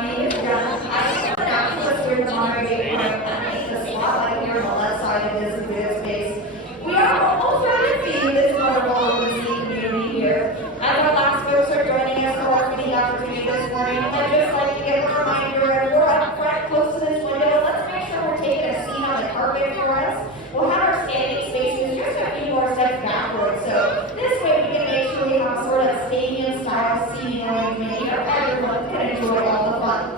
My name is Jen. I am an activist here in the Monterey Aquarium. I'm the spotlight here on the left side of this exhibit space. We are almost ready to feed this wonderful open sea community here. As our last folks are joining us for our meeting opportunity this morning, I'd just like to give a reminder that we're up front close to this window. Let's make sure we're taking a seat on the carpet for us. We'll have our standing spaces just a few more steps backwards. So this way we can make sure we have sort of stadium-style seating arrangement here. Everyone can enjoy all the fun.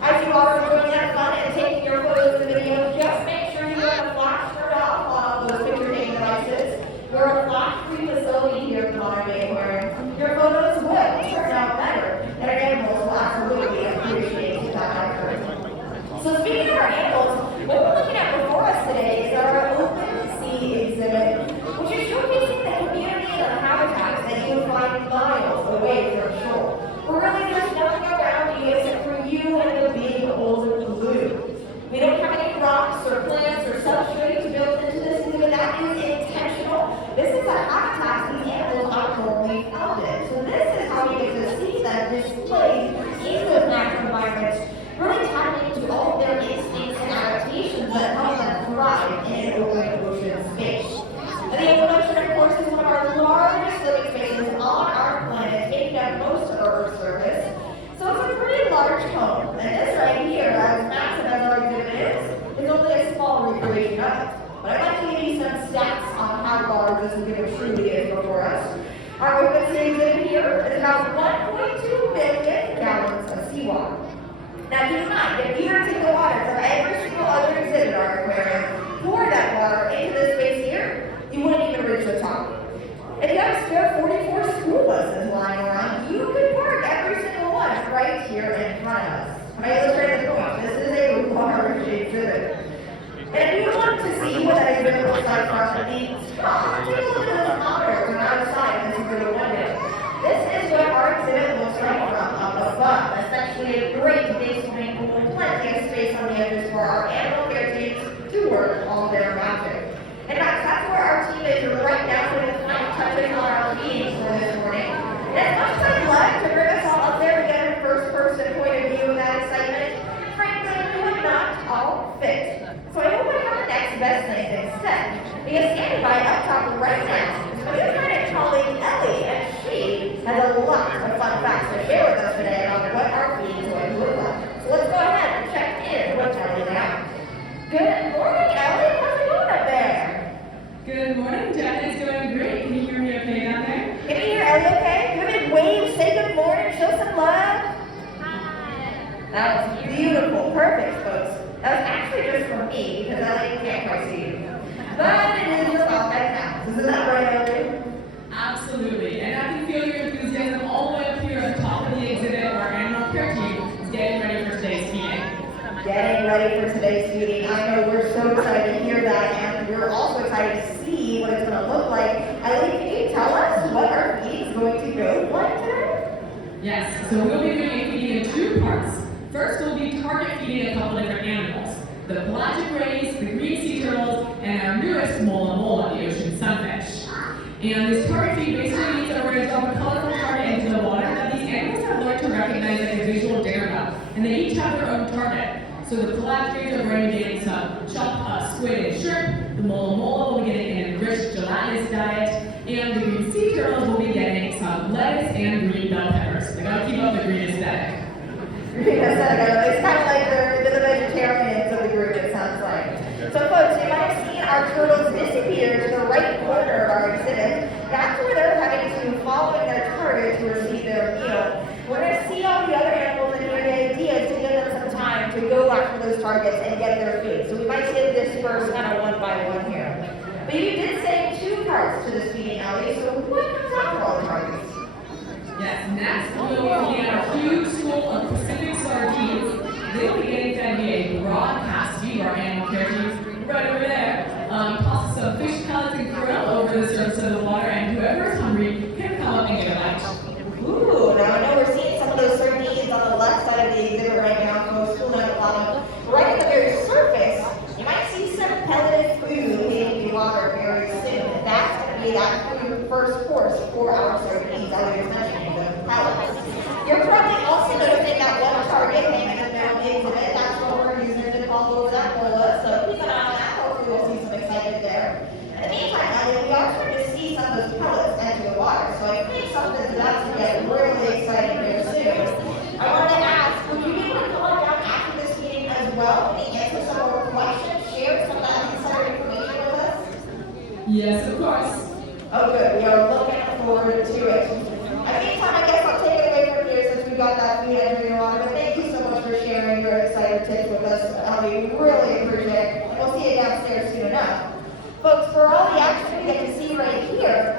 As you are enjoying that fun and taking your photos and videos, just make sure you have a flash turned off on those picture-taking devices. We're a flash-free facility here at the Monterey Aquarium. Your photos will turn out better, and our animals will absolutely appreciate that effort. So speaking of our animals, what we're looking at before us today is our open sea exhibit, which is showcasing the community and the habitats that you find miles away from shore. Where really there's nothing around you except for you and the big old blue. We don't have any rocks or plants or substrates built into this exhibit. That is intentional. This is a habitat these animals are normally found in. So this is how you get to see them displayed in those natural environments, really tapping into all of their instincts and adaptations that help them thrive in an open ocean space. And the open ocean, of course, is one of our largest living spaces on our planet, taking up most of our Earth's surface. So it's a pretty large home. And this right here, as massive as our exhibit is only a small recreation of it. But I'd like to give you some stats on how large this exhibit truly is before us. Our open sea exhibit here is about 1.2 billion gallons of seawater. Now keep in mind, if you were to take the water from every single other exhibit in our aquarium, pour that water into this space here, you wouldn't even reach the top. If you have spare 44 school buses lying around, you could park every single one right here in front of us. When I illustrate the point, this is a large exhibit. And if you want to see what that exhibit looks like from the top, take a look at the thermometer from outside this exhibit window. This is what our exhibit looks like from up above. Essentially a great big swimming pool, plenty of space on the edges for our animal care teams to work on their magic. In fact, that's where our team is right now putting the final touches on our meetings for this morning. And as much as I'd love to bring us all up there and get a first-person point of view of that excitement, frankly, we would not all fit. So I hope I have the next best thing instead. Because standing by up top right now, I'm just trying to colleague Ellie, and she has a lot of fun facts to share with us today about what our feed is going to look like. So let's go ahead and check in with Ellie now. Good morning, Ellie. How's it going up there? Good morning, Jen. It's going great. Can you hear me okay down there? Can you hear Ellie okay? Give me a wave, say good morning, show some love. Hi. That was beautiful. Perfect, folks. That was actually just for me, because Ellie can't quite see you. But it is about that counts. Isn't that right, Ellie? Absolutely. And I can feel your enthusiasm all the way up here at the top of the exhibit where our animal care team is getting ready for today's meeting. Getting ready for today's meeting. I know we're so excited to hear that, and we're also excited to see what it's going to look like. Ellie, can you tell us what our feed is going to go like today? Yes, so we'll be doing a feeding in two parts. First, we'll be target feeding a couple different animals. The pelagic rays, the green sea turtles, and our newest mola, the ocean sunfish. And this target feed basically means that we're going to drop a colorful target into the water that these animals have learned to recognize like a visual dinner bell. And they each have their own target. So the pelagic rays are going to be getting some chopped squid and shrimp, the mola will be getting an enriched gelatinous diet, and the green sea turtles will be getting some lettuce and green bell peppers. They gotta keep up the green aesthetic. It's kind of like the vegetarians of the group, it sounds like. So folks, you might have seen our turtles disappear to the right corner of our exhibit. That's where they're heading to, following their target to receive their meal. We're going to see all the other animals in here. The idea is to give them some time to go after those targets and get their food. So we might see it disperse kind of one by one here. But you did say two parts to this feeding, Ellie, so what comes after all the targets? Yes, next we'll be looking at a huge school of Pacific sardines. They'll be getting fed via a broadcast feed of our animal care team right over there. Toss some fish pellets and krill over the surface of the water, and whoever is hungry can come up and get a bite. Ooh, now I know we're seeing some of those sardines on the left side of the exhibit right now, folks, cooling at the bottom. Right at the very surface, you might see some pelleted food hitting the water very soon. That's going to be that food first course for our sardines. I was mentioning the pellets. You're probably also noticing Yes, of course. Oh, good. We are looking forward to it. Meantime, I guess I'll take it away from here since we got that food entry in order. But thank you so much for sharing your excited tips with us. We really appreciate it. And we'll see you downstairs soon enough. Folks, for all the action we get to see right here,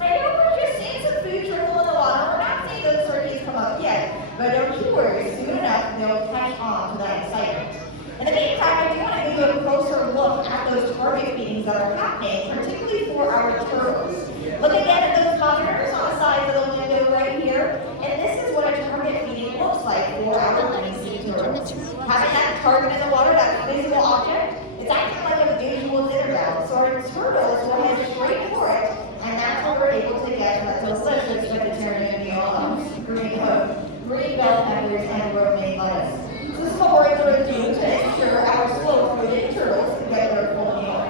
I know we're just seeing some food trickle in the water. We're not seeing those turkeys come up yet. But don't you worry, soon enough they'll catch on to that excitement. In the meantime, I do want to give you a closer look at those target feedings that are happening, particularly for our turtles. Look again at those monitors on the side of the window right here, and this is what a target feeding looks like for our green sea turtles. Having that target in the water, that visible object, it's acting like a visual dinner bell, so our turtles will head straight for it, and that's how we're able to get that delicious vegetarian meal of green bell peppers and romaine lettuce. So this is what we're able to do to ensure our slow-footed turtles can get their full meal.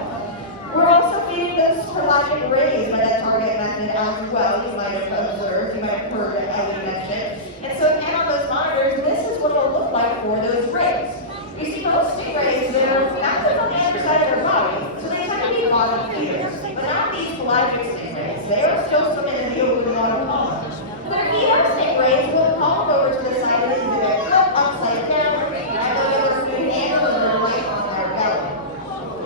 We're also feeding those pelagic rays by the target method as well. You might have observed, you might have heard it, as we mentioned. And so again on those monitors, this is what it'll look like for those rays. You see most stingrays, they're active on the underside of their body, so they tend to be bottom feeders. But not these pelagic stingrays. They are still swimming in the open water column. But if we have stingrays, we'll pop over to the side of the exhibit, flip upside down, and they'll get their food and deliver right on their belly.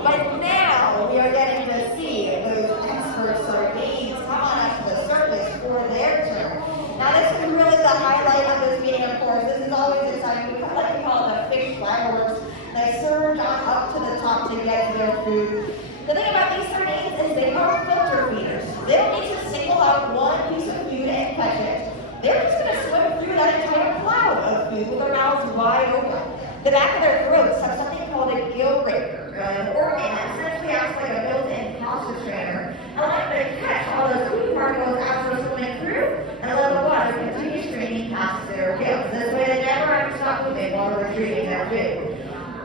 But now we are getting to see those expert sardines come on up to the surface for their turn. Now this is really the highlight of this meeting, of course. This is always exciting. We like to call it the fish fireworks. They surge on up to the top to get to their food. The thing about these sardines is they are filter feeders. They don't need to single out one piece of food and catch it. They're just going to swim through that entire cloud of food with their mouths wide open. The back of their throats have something called a gill raker, an organ that essentially acts like a built-in pasta strainer, allowing them to catch all those food particles as they're swimming through and let the water continue streaming past their gills. This way they never have to stop moving while they're retrieving their food.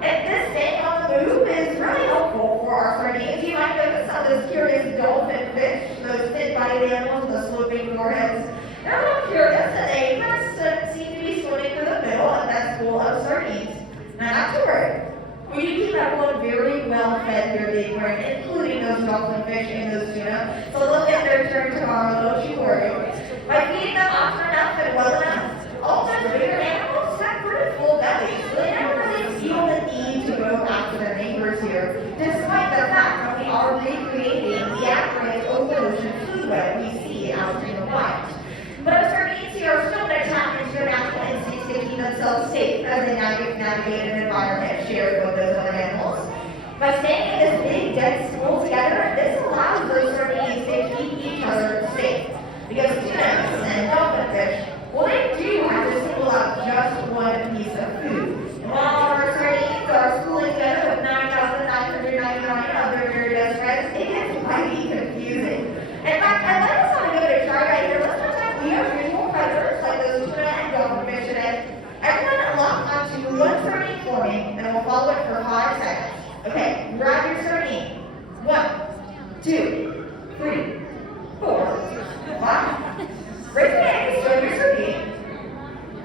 And this staying on the move is really helpful for our sardines. You might notice some of those curious dolphin fish, those thin-bodied animals with the sloping foreheads. They're a little curious and they kind of seem to be swimming through the middle of that school of sardines. Now, not to worry. We do keep everyone very well fed here at the aquarium, including those dolphin fish and those tuna. So they'll get their turn tomorrow, don't you worry. By feeding them often enough and well enough, all those bigger animals have pretty full bellies. So they never really feel the need to go after their neighbors here, despite the fact that we are recreating the aquarium's open ocean food web we see out in the wild. But our sardines here are still going to tap into their natural instincts to keep themselves safe as they navigate an environment shared with those other animals. By staying in this big, dense school together, this allows those sardines to keep each other safe. Because tunas and dolphin fish, well, they do have to single out just one piece of food. And while our sardines are schooling together with 9,999 of their very best friends, it gets mighty confusing. In fact, I'd like us all to give it a try right here. Let's pretend we are visual predators like those tuna and dolphin fish today. Everyone lock onto one sardine for me, and we'll follow it for 5 seconds. Okay, grab your sardine. 1, 2, 3, 4, 5. Raise your hand to show your sardine.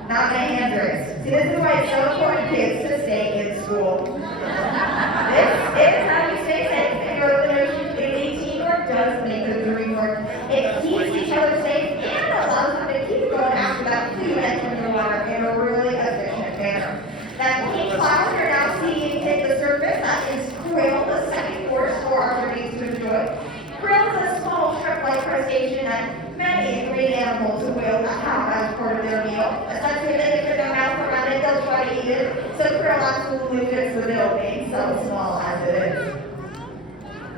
Not many hands raised. See, this is why it's so important, kids, to stay in school. This is how you stay safe in your open ocean community. Teamwork does make the dream work. It keeps each other safe and allows them to keep going after that food entering the water in a really efficient manner. That pink cloud you're now seeing hit the surface, that is krill, the second course for our sardines to enjoy. Krill is a small shrimp-like crustacean that many marine animals will have as part of their meal. Essentially, they get their mouth around it, they'll try to eat it. So krill absolutely fits the bill, being so small as it is.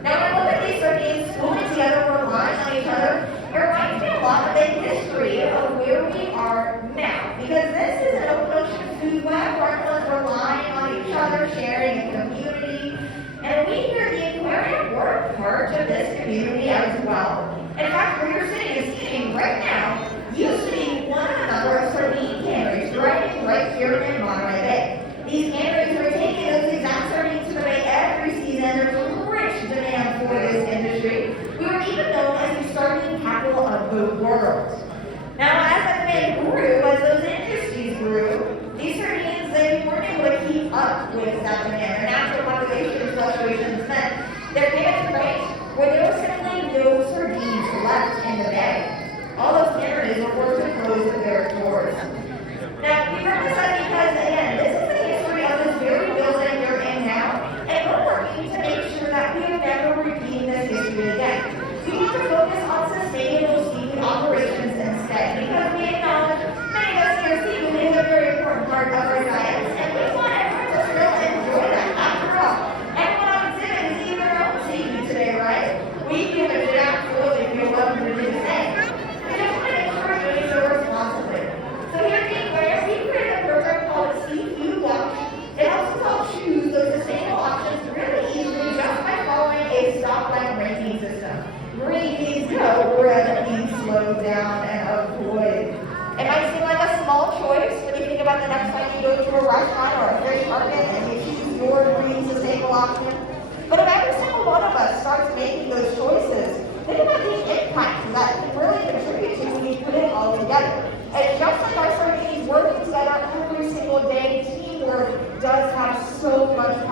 Now, when I look at these sardines schooling together, relying on each other, it reminds me a lot of the history of where we are now. Because this is an open ocean food web where everyone's relying on each other, sharing a community. And we here at the aquarium, we're a part of this community as well. In fact, where you're sitting and seeing right now used to be one of a number of sardine canneries right here in Monterey Bay. These canneries were taking those exact sardines to the bay every season. There's rich demand for this industry. We were even known as the sardine capital of the world. Now, as that demand grew, as those industries grew, these sardines, they weren't able to keep up with that demand. Their natural population fluctuations meant there came a point where there was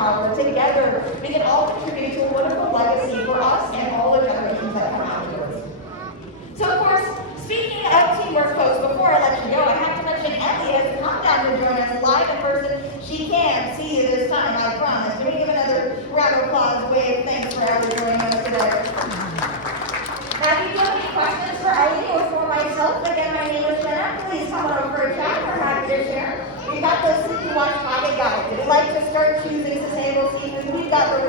power. Together, we can all contribute to a wonderful legacy for us and all the generations that come afterwards. So, of course, speaking of teamwork, folks, before I let you go, I have to mention Ellie has come down to join us live in person. She can see you this time, I promise. Can we give another round of applause, way of thanks for Ellie joining us today? Now, if you do have any questions for Ellie or for myself, again, my name is Jenna. Please come on over for a chat. We're happy to share. We've got the Sleepy Watch Pocket Guide. If you'd like to start choosing sustainable seafood, we've got the